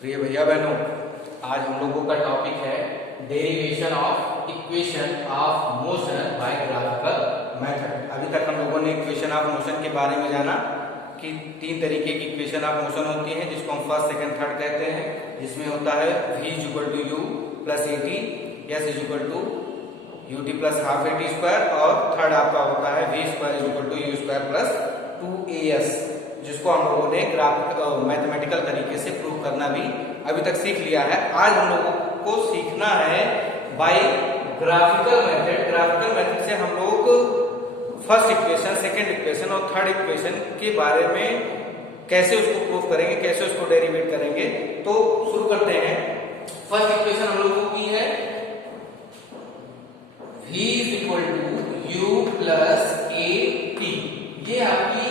प्रिय भैया बहनों, आज हम लोगों का टॉपिक है derivation of equation of motion by graphical method. अभी तक हम लोगों ने इक्वेशन ऑफ मोशन के बारे में जाना कि तीन तरीके की इक्वेशन ऑफ मोशन होती है, जिसको हम फर्स्ट सेकंड थर्ड कहते हैं, जिसमें होता है v = u + at, s = ut + half at square, और थर्ड आपका होता है v² = u² + 2as, जिसको हम लोगों ने ग्राफिकल मैथमेटिकल तरीके से प्रूव करना भी अभी तक सीख लिया है। आज हम लोगों को सीखना है by graphical method. Graphical method से हम लोग फर्स्ट इक्वेशन, सेकंड इक्वेशन और थर्ड इक्वेशन के बारे में कैसे उसको प्रूव करेंगे, कैसे उसको डेरिवेट करेंगे। तो शुरू करते हैं। फर्स्ट इक्वेशन हम लोगों की है v = u + at। ये आपकी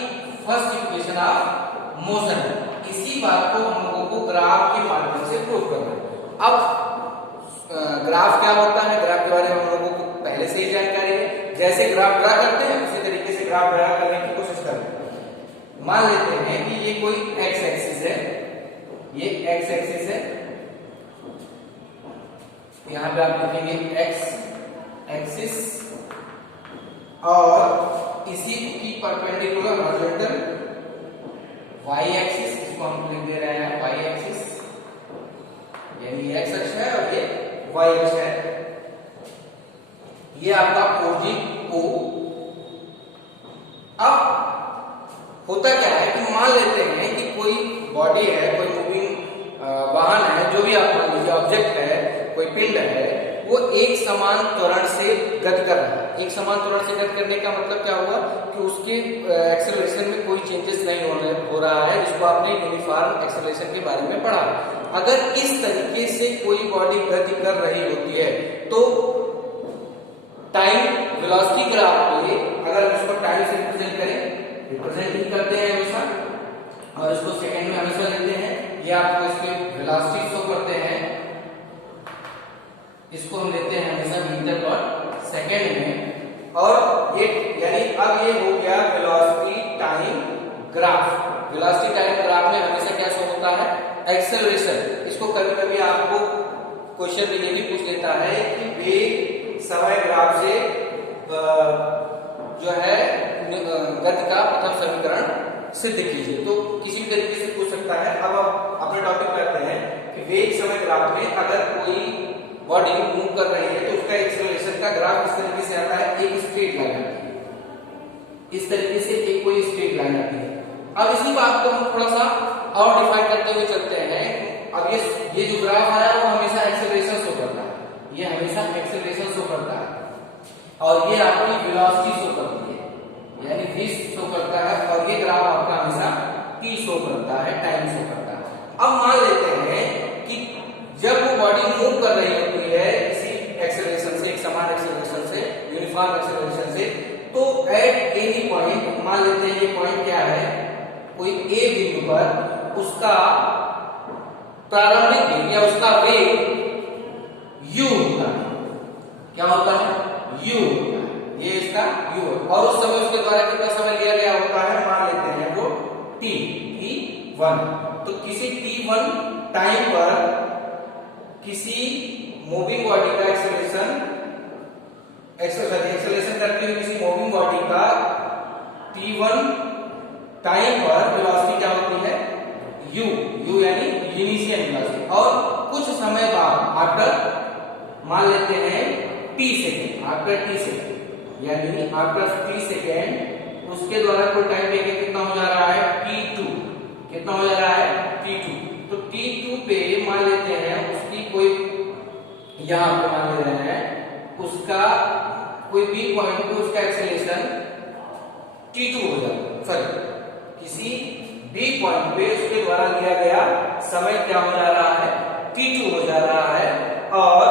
फर्स्ट इक्वेशन ऑफ मोशन है। इसी बात को हम लोगों को ग्राफ के माध्यम से प्रूव करना है। अब ग्राफ क्या होता है, ग्राफ के बारे में हम लोगों को पहले से ही जानकारी है। जैसे ग्राफ ड्रा करते हैं उसी तरीके से ग्राफ ड्रा करने की कोशिश करते हैं। मान लेते हैं कि ये कोई एक्स एक्सिस है, ये एक्स एक्सिस है, यहां पे आप लिखेंगे एक्स एक्सिस, और इसी की परपेंडिकुलर हॉरिजॉन्टल वाई एक्सिस, इसको हम लिख दे रहे हैं वाई एक्सिस, यानी ये एक्स अक्ष है और ये वाई अक्ष है। ये आपका ओरिजिन ओ। अब होता क्या है कि मान लेते हैं कि कोई बॉडी है, कोई मूविंग वाहन है, जो भी आप मान लीजिए ऑब्जेक्ट है, कोई पिंड है, वो एक समान त्वरण से गति कर रहा है। एक समान त्वरण से गति करने का मतलब क्या हुआ कि उसके एक्सेलरेशन में कोई चेंजेस नहीं हो रहा है, जिसको आपने यूनिफॉर्म एक्सेलरेशन के बारे में पढ़ा। अगर इस तरीके से कोई बॉडी गति कर रही होती है तो टाइम वेलोसिटी ग्राफ पे अगर इसको टाइम से रिप्रेजेंट करें, रिप्रेजेंट ही करते हैं हमेशा, और इसको सेकंड में हमेशा लेते हैं। ये आपको इसके वेलोसिटी शो करते हैं, इसको हम लेते हैं हमेशा मीटर पर सेकंड में। और ये यानी अब ये हो गया velocity time graph. Velocity time graph में हमेशा क्या शो होता है, एक्सेलरेशन। इसको कभी कभी आपको क्वेश्चन में ये भी पूछ लेता है कि वेग समय ग्राफ से जो है गति का प्रथम समीकरण सिद्ध कीजिए। तो किसी भी तरीके से पूछ सकता है। अब अपने टॉपिक पे आते हैं कि वेग समय ग्राफ में अगर कोई बॉडी मूव कर रही है तो उसका एक्सेलरेशन का ग्राफ इस तरीके से आता है, एक स्ट्रेट लाइन आती है, इस तरीके से एक कोई स्ट्रेट लाइन आती है। अब इसी बात को हम थोड़ा सा और डिफाइन करते हुए चलते हैं। अब ये जो ग्राफ आया वो हमेशा एक्सेलरेशन शो करता है, ये हमेशा एक्सेलरेशन शो करता है, और ये आपकी वेलोसिटी शो करती है, यानी v शो करता है, और ये ग्राफ आपका हमेशा t शो करता है, टाइम शो करता है। अब मान लेते हैं कि जब वो बॉडी मूव कर रही होती है किसी एक्सेलरेशन से, एक समान एक्सेलरेशन से, यूनिफॉर्म एक्सेलरेशन से, तो एट एनी पॉइंट, मान लेते हैं ये पॉइंट क्या है, कोई ए बिंदु पर उसका प्रारंभिक वेग या उसका वेग u होता है। क्या होता है, u होता है, ये इसका u है, और उस समय उसके द्वारा कितना समय लिया गया होता है, मान लेते हैं वो t1। तो किसी t1 टाइम पर किसी मूविंग बॉडी का एक्सेलरेशन करते हुए किसी मूविंग बॉडी का t1 टाइम पर वेलोसिटी क्या होती है, u यानी इनिशियल वेलोसिटी, और कुछ समय बाद आफ्टर मान लेते हैं t second, after t second यानी आफ्टर t सेकेंड उसके द्वारा कोई टाइम लेके कितना हो जा रहा है, t2। कितना हो जा रहा है, t2। तो t2 पे मान लेते हैं उसकी कोई, यहां पे मान ले रहे हैं उसका कोई b पॉइंट पे उसका एक्सेलरेशन t2 हो जाता है। सॉरी, किसी b पॉइंट पे उसके द्वारा लिया गया समय क्या हो जा रहा है, t2 हो जा रहा है, और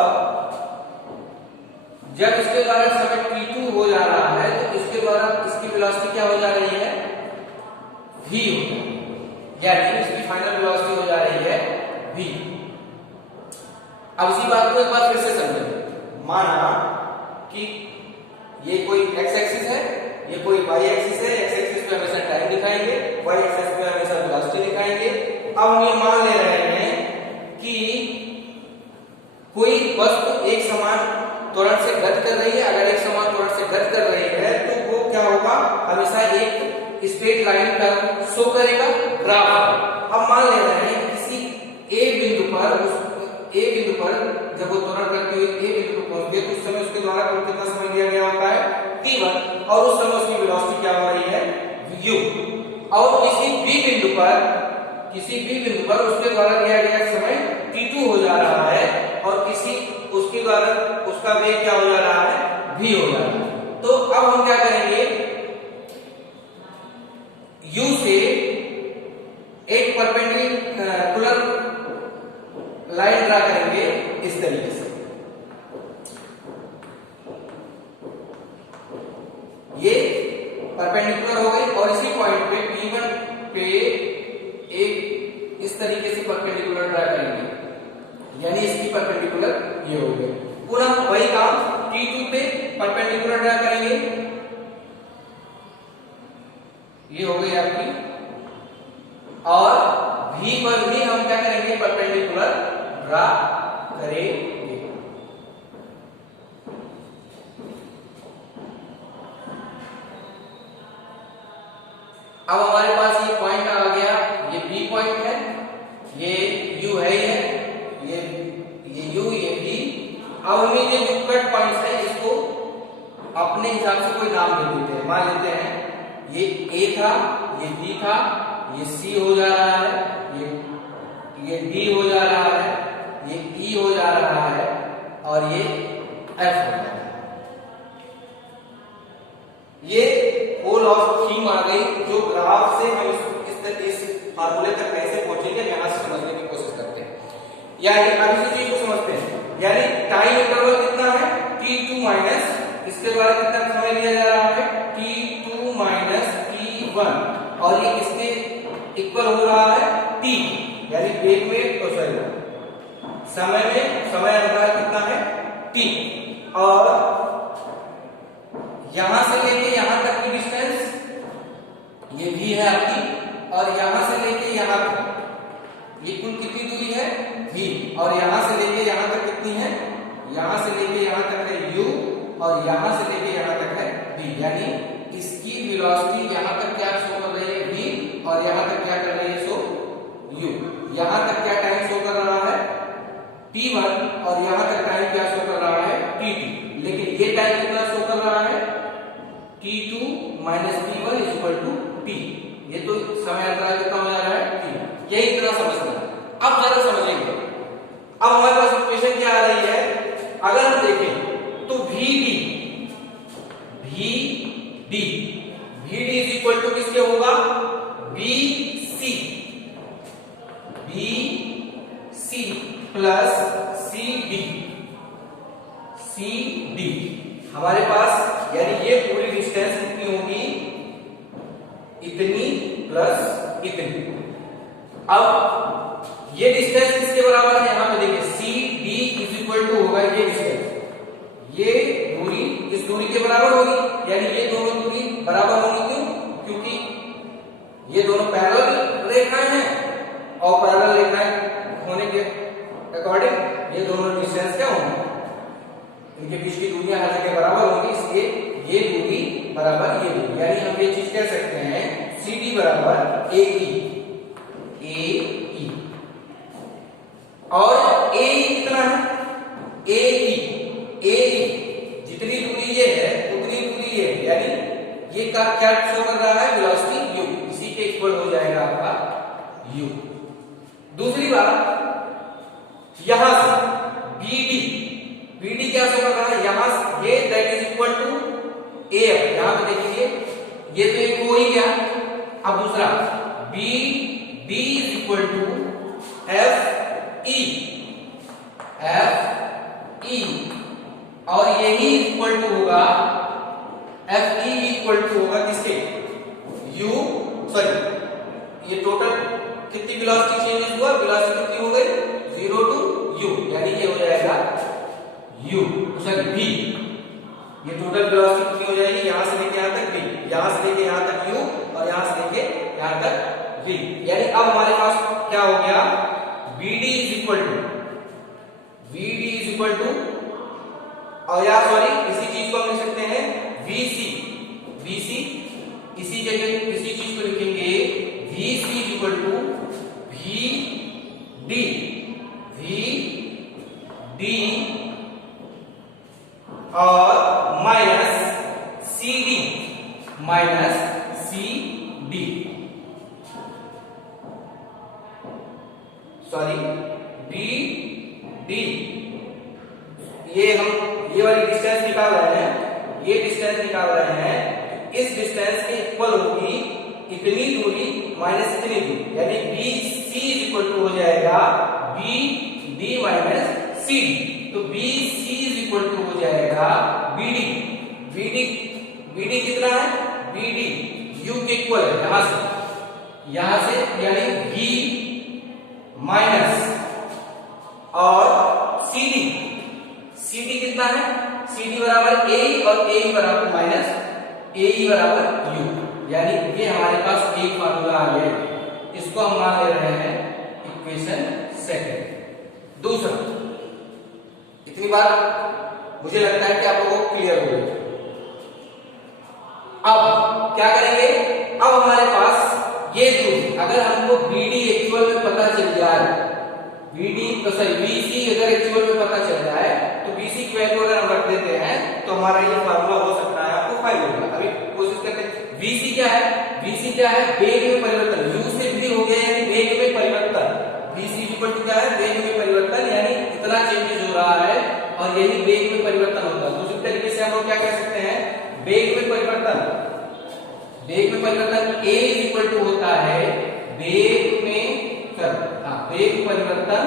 जब इसके द्वारा समय t2 हो जा रहा है तो इसके द्वारा इसकी वेलोसिटी क्या हो जा रही है, v हो जाती है, यानी इसकी फाइनल वेलोसिटी हो जा रही है v। अब इसी बात को एक बार फिर से समझें। माना कि ये कोई x एक्सिस है, ये कोई y एक्सिस है। x एक्सिस पे हमेशा टाइम दिखाएंगे, y एक्सिस पे हमेशा वेलोसिटी दिखाएंगे। अब हम ये मान ले रहे हैं स्ट्रेट लाइन कर्व शो करेगा ग्राफ। अब मान ले रहे हैं किसी ए बिंदु पर जब वो त्वरण करते हुए ए बिंदु पर पहुंचते हैं तो उस समय उसके द्वारा कुल कितना समय लिया गया होता है t1 और उस समय उसकी वेलोसिटी क्या हो रही है u। और किसी भी बिंदु पर उसके द्वारा लिया गया समय t2 हो जा रहा है और उसके द्वारा उसका वेग क्या हो जा रहा है v हो जा रहा है। तो अब हम क्या करेंगे, u से एक परपेंडिकुलर लाइन ड्रा करेंगे इस तरीके से। ये परपेंडिकुलर हो गई और इसी पॉइंट पे P1 पे एक इस तरीके से परपेंडिकुलर ड्रा करेंगे, यानी इसकी परपेंडिकुलर ये हो गई। पुनः वही काम T2 पे परपेंडिकुलर ड्रा करेंगे, ये हो गई आपकी। और V पर भी हम क्या करेंगे परपेंडिकुलर ड्रा करेंगे। अब हमारे पास ये पॉइंट आ गया, ये B पॉइंट है, ये U है, ये U, ये B। अब हमें ये जो कट पॉइंट्स है इसको अपने हिसाब से कोई नाम दे देते हैं। मान लेते हैं ये A था, ये B था, ये C हो जा रहा है, ये D हो जा रहा है, ये E हो जा रहा है और ये F हो जा रहा है। ये होल ऑफ थीम आ गई, जो ग्राफ से हम इस फार्मूले तक कैसे पहुंचेंगे यहां से समझने की कोशिश करते हैं। यानी अब इसी चीज को समझते हैं, यानी टाइम इंटरवल कितना है t2 माइनस, इसके द्वारा कितना समय लिया जा रहा है t2 माइनस t1 और ये इसके इक्वल हो रहा है t, यानी वेग में समय अंतराल कितना है t। और यहां से लेके यहां तक की डिस्टेंस ये भी है आपकी, और यहां से लेके यहां तक ये कुल कितनी दूरी है v, और यहां से लेके यहां तक कितनी है, यहां से लेके यहां तक है u और यहां से लेके यहां तक है v। यानी इसकी वेलोसिटी यहां तक क्या शो कर रही है v और यहां तक क्या कर रही है सो u। यहां तक क्या टाइम शो कर रहा है t1 और यहां तक टाइम क्या शो कर रहा है t2, लेकिन ये टाइम कितना शो कर रहा है t2 minus t1 is equal to t। ये तो समय अंतराल कितना हो जा रहा है t। यही इतना समझना है। अब जरा समझेंगे, अब हमारे पास इक्वेशन क्या आ रही है, अगर हम देखें तो VD इज इक्वल टू किसके होगा BC प्लस CD हमारे पास, यानी ये पूरी डिस्टेंस कितनी होगी इतनी प्लस इतनी। अब ये डिस्टेंस किसके बराबर है, यहां पे देखिए CD इज इक्वल टू होगा ये डिस्टेंस, ये दूरी इस दूरी के बराबर होगी, यानी ये दोनों दूरी बराबर होगी। क्यों? क्योंकि ये दोनों पैरेलल रेखाएं हैं और पैरेलल रेखाएं होने के अकॉर्डिंग ये दोनों डिस्टेंस क्या होंगे, इनके बीच की दूरियां हर जगह बराबर होंगी, इसलिए ये दूरी बराबर ये दूरी, यानी हम ये चीज कह सकते हैं CD बराबर AE। और AE कितना है AE जितनी दूरी ये है उतनी दूरी ये है, यानी ये क्या शो कर रहा है वेलोसिटी u, इसी के इक्वल हो जाएगा आपका u। दूसरी बात, यहां से BD क्या शो कर रहा है, यहां से ये that is equal to AF, यहां पे देखिए ये तो एक हो ही गया। अब दूसरा BD is equal to FE और यही इक्वल टू होगा FE इक्वल टू होगा किसके ये टोटल कितनी वेलोसिटी चेंज हुआ, वेलोसिटी कितनी हो गई 0 टू u, यानी ये हो जाएगा v। ये टोटल वेलोसिटी कितनी हो जाएगी, यहां से लेके यहां तक v, यहां से लेके यहां तक u और यहां से लेके यहां तक v। यानी अब हमारे पास क्या हो गया BD इज इक्वल टू और या सॉरी इसी चीज को हम लिख सकते हैं BC इसी जगह इसी चीज minus C D, sorry B D, ये वाली डिस्टेंस निकाल रहे हैं, ये डिस्टेंस निकाल रहे हैं, इस डिस्टेंस के इक्वल होगी इतनी दूरी माइनस इतनी दूरी, यानी बी सी इक्वल टू हो जाएगा B D minus C D. तो बी सी इक्वल टू हो जाएगा बी डी, बी डी कितना है, बी डी यू के इक्वल है, यहां से यानी बी माइनस और सी डी कितना है, सी डी बराबर ए और ए बराबर माइनस ए बराबर यू, यानी ये हमारे पास एक फार्मूला आ गया, इसको हम मान ले रहे हैं इक्वेशन सेकंड। दूसरा, इतनी बात मुझे लगता है कि आप लोगों को क्लियर हो गई। अब क्या करेंगे, अब हमारे पास ये दूरी अगर हमको बी डी एक्चुअल में पता चल जाए, बीसी अगर एक्चुअल में पता चल जाए तो बीसी की वैल्यू अगर हम रख देते हैं तो हमारा ये फार्मूला हो सकता है आपको फाइंड होगा। अभी कोशिश करते हैं, बीसी क्या है, बीसी क्या है, वेग में परिवर्तन, यू से भी हो गया यानी वेग में परिवर्तन, बीसी इक्वल टू क्या है, वेग में परिवर्तन, यानी इतना चेंजेस हो रहा है और यही वेग में परिवर्तन होता है। दूसरी तरीके से हम लोग क्या कह सकते हैं, वेग में परिवर्तन, वेग में परिवर्तन ए इक्वल टू होता है वेग में वेग परिवर्तन,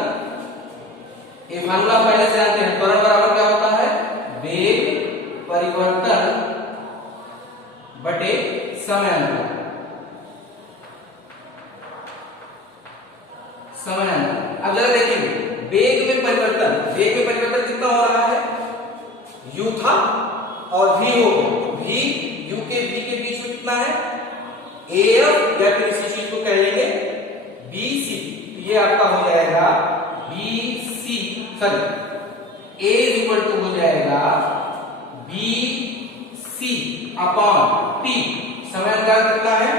ये फार्मूला पहले से जानते हैं, त्वरण बराबर क्या होता है, वेग परिवर्तन बटे समयांतर, अब जरा देखिए वेग में परिवर्तन कितना हो रहा है, u था और v हो, v u के v के बीच में कितना है, af, या फिर इसी चीज को कह लेंगे bc, ये आपका हो जाएगा bc, sorry a equal to हो जाएगा bc अपॉन t, समयांतर कितना है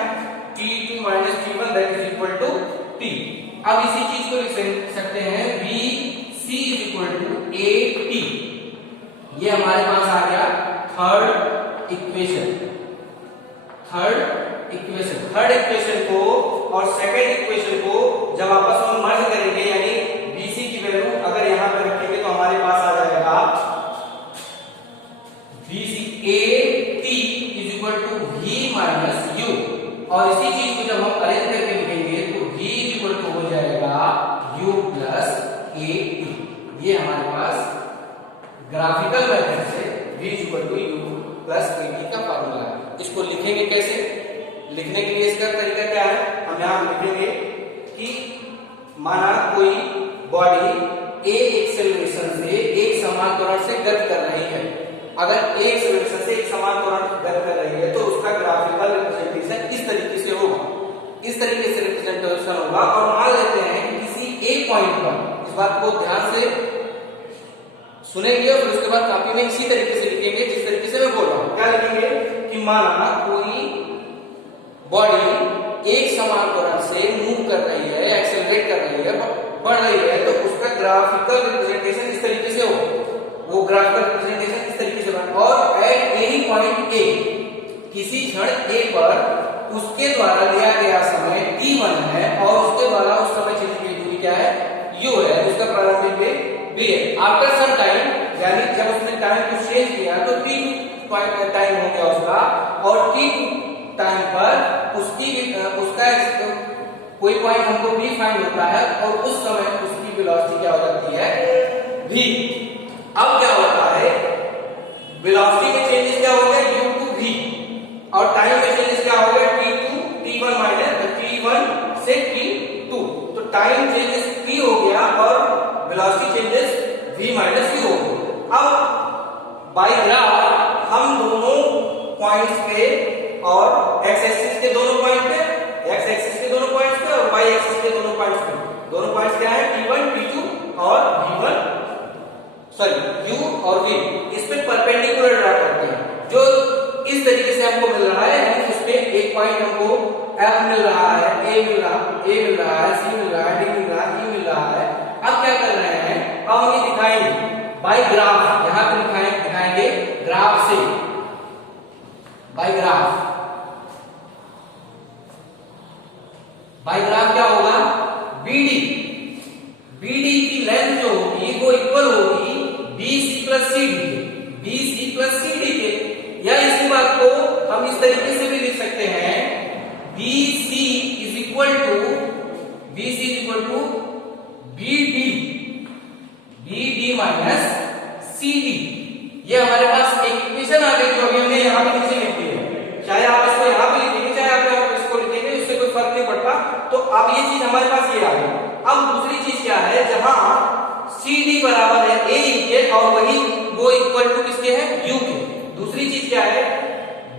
t2 minus t1 that is equal to t। अब इसी चीज को लिख सकते हैं bc इक्वल टू at, ये हमारे पास आ गया थर्ड इक्वेशन को और सेकंड इक्वेशन को जब आपस में मर्ज करेंगे, यानी BC की वैल्यू अगर यहां पर रखेंगे तो हमारे पास आ जाएगा BC AT is equal to V minus U, और इसी चीज को जब हम अरेंज करके लिखेंगे तो V इज इक्वल टू हो जाएगा U प्लस AT। ये हमारे पास ग्राफिकल मेथड से V is equal to U plus AT का फार्मूला है। इसको लिखेंगे कैसे, लिखने के लिए इसका तरीका क्या है, हम यहां लिखेंगे कि माना कोई बॉडी एक एक्सेलरेशन से एक समान त्वरण से गति कर रही है, अगर एक एक्सेलरेशन से एक समान त्वरण गति कर रही है तो उसका ग्राफिकल रिप्रेजेंटेशन इस तरीके से होगा, इस तरीके से रिप्रेजेंटेशन होगा। और मान लेते हैं कि किसी एक पॉइंट पर, इस बात को ध्यान से सुनेंगे और फिर उसके बाद कॉपी में इसी तरीके से लिखेंगे जिस तरीके से मैं बोल रहा हूं। क्या लिखेंगे कि माना कोई बॉडी एक समान त्वरण से मूव कर रही है, एक्सेलरेट कर रही है, बढ़ रही है, तो उसका ग्राफिकल रिप्रेजेंटेशन इस तरीके से हो, वो ग्राफिकल रिप्रेजेंटेशन इस तरीके से बने। और एट एनी पॉइंट ए, किसी क्षण ए पर उसके द्वारा लिया गया समय t1 है और उसके द्वारा उस समय चली गई दूरी क्या है, u है, उसका प्रारंभिक वेग v है। आफ्टर सम टाइम, यानी जब उसने टाइम को चेंज किया तो t टाइम हो गया उसका, और t टाइम पर उसका कोई पॉइंट हमको v फाइंड होता है और उस समय उसकी वेलोसिटी क्या हो जाती है, v। अब क्या होता है, वेलोसिटी में चेंजेस क्या हो गया, u टू v, और टाइम में चेंजेस क्या हो गया, t1 माइनस t1 से t2, तो टाइम चेंजेस t हो गया और velocity changes v minus u हो गया। अब बाय ग्राफ हम दोनों पॉइंट्स पे और एक्स एक्सिस के दोनों पॉइंट पे, एक्स एक्सिस के दोनों पॉइंट्स पे और वाई एक्सिस के दोनों पॉइंट्स पे, दोनों पॉइंट्स क्या है, t1 t2 और v1, सॉरी u और v, इस पे परपेंडिकुलर ड्रा करते हैं। जो इस तरीके से हमको मिल रहा है, यानी इस पे एक पॉइंट हमको f मिल रहा है, a मिल रहा है, c मिल रहा है, d मिल रहा है, e मिल रहा है। अब क्या कर रहे हैं, अब हम ये दिखाएंगे बाय ग्राफ, यहां पे दिखाएंगे ग्राफ से, बाय ग्राफ बाई ग्राफ क्या होगा, BD, BD की लेंथ जो होगी वो इक्वल होगी BC प्लस CD के, BC प्लस CD के। या इसी बात को हम इस तरीके से भी लिख सकते हैं, BC is equal to BD, BD minus CD। ये हमारे पास एक इक्वेशन आ गई जो अभी हमने यहाँ पे नीचे लिखी है। चाहे आप इसको यहाँ पे लिखेंगे, चाहे आप इसको लिखेंगे, उससे कोई फर्क नहीं पड़ता। तो अब ये चीज हमारे पास ये आ गई। अब दूसरी चीज क्या है, जहां CD बराबर है AE के और वही वो इक्वल टू किसके है, U के। दूसरी चीज क्या है,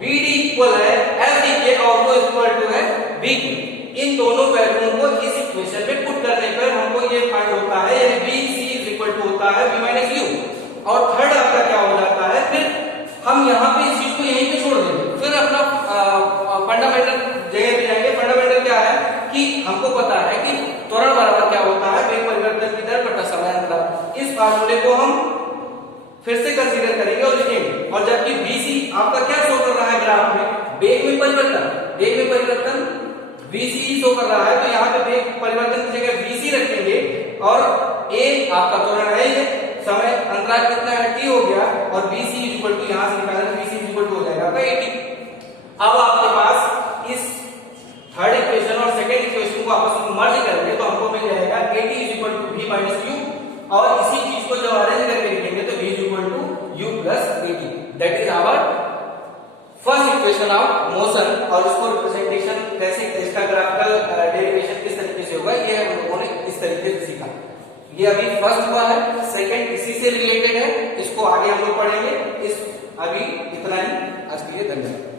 BD इक्वल है FD के और वो इक्वल टू है B के। इन दोनों वैल्यूओं को इस इक्वेशन में पुट करने पर हमको ये फाइंड होता है, यानी BC इज इक्वल टू होता है B माइनस U। और थर्ड आपका क्या हो जाता है, फिर हम यहाँ पे इस चीज को यहीं पे छोड़ देंगे, फिर अपना फंडामेंटल जगह पे जाएंगे। फंडामेंटल क्या है कि हमको पता है कि त्वरण बराबर क्या होता है, वेग परिवर्तन की दर बटा समय अंतराल। इस फार्मूले को हम फिर से कंसीडर करेंगे और लिखेंगे। और जबकि BC आपका क्या शो कर रहा है ग्राफ में, वेग में परिवर्तन BC शो कर रहा है, तो यहाँ पे वेग परिवर्तन की जगह BC रखेंगे और A आपका त्वरण है, ये समय अंतराल कितना है, T हो गया, और BC इक्वल टू यहाँ से निकालना, BC इक्वल टू हो जाएगा आपका 80। अब आपके पास इस थर्ड इक्वेशन और सेकंड इक्वेशन को आपस में मर्ज करेंगे तो हमको मिल जाएगा 80 is equal to V minus U। और इसी चीज को जब अरेंज करके लिखेंगे तो V is equal to U plus 80। That is our first equation of motion. और इसको रिप्रेजेंटेशन कैसे, इसका ग्राफिकल डेरिवेशन किस तरीके से होगा, ये हम लोगों ने इस तरीके से सीखा। ये अभी फर्स्ट हुआ है, सेकंड इसी से रिलेटेड है, इसको आगे हम लोग पढ़ेंगे। अभी इतना ही आज के लिए, धन्यवाद।